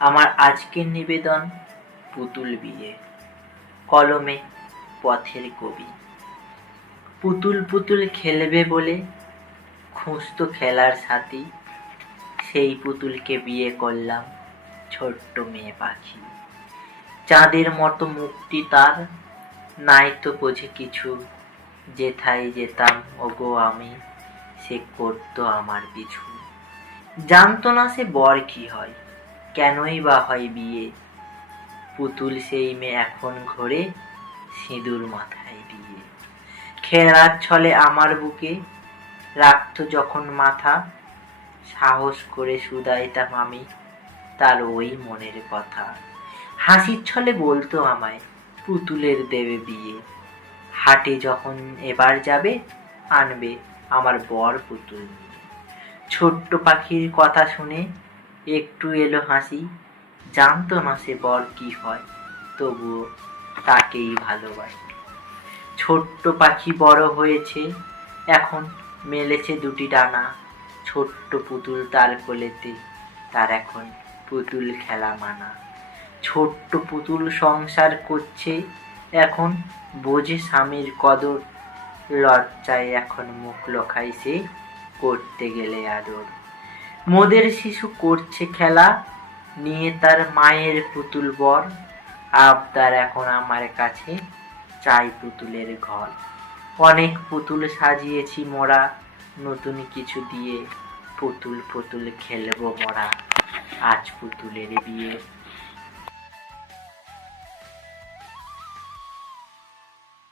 আমার আজকের নিবেদন পুতুল বিয়ে। কলমে পথের কবি। পুতুল পুতুল খেলবে বলে খুঁজতো খেলার সাথী, সেই পুতুলকে বিয়ে করলাম ছোট্ট মেয়ে পাখি। চাঁদের মতো মুখটি তার, নাই তো বোঝে কিছু, যেথায় যেতাম ওগো আমি, সে করতো আমার পিছু। জানতো না সে বর কি হয়, কেনই বা হয় বিয়ে। পুতুল সেই মেয়ে এখন ঘোরে সিঁদুর মাথায় দিয়ে। খেলার ছলে আমার বুকে রাখতো যখন মাথা, সাহস করে শুধাইতাম আমি তার ওই মনের কথা। হাসির ছলে বলতো আমায় পুতুলের দেবে বিয়ে, হাটে যখন এবার যাবে আনবে আমার বর পুতুল নিয়ে। ছোট্ট পাখির কথা শুনে একটু এলো হাসি, জানতো না সে বর কি হয়, তবুও তাকেই ভালোবাসি। ছোট্ট পাখি বড় হয়েছে, এখন মেলেছে দুটি ডানা, ছোট্ট পুতুল তার কোলেতে, তার এখন পুতুল খেলা মানা। ছোট্ট পুতুল সংসার করছে এখন, বোঝে স্বামীর কদর, লজ্জায় এখন মুখ লোকায় সে করতে গেলে আদর। মোদের শিশু করছে খেলা নিয়ে তার মায়ের পুতুল বর, আবদার এখন আমার কাছে চাই পুতুলের ঘর। অনেক পুতুল সাজিয়েছি মোরা নতুন কিছু দিয়ে, পুতুল পুতুল খেলবো মোরা, আজ পুতুলের বিয়ে।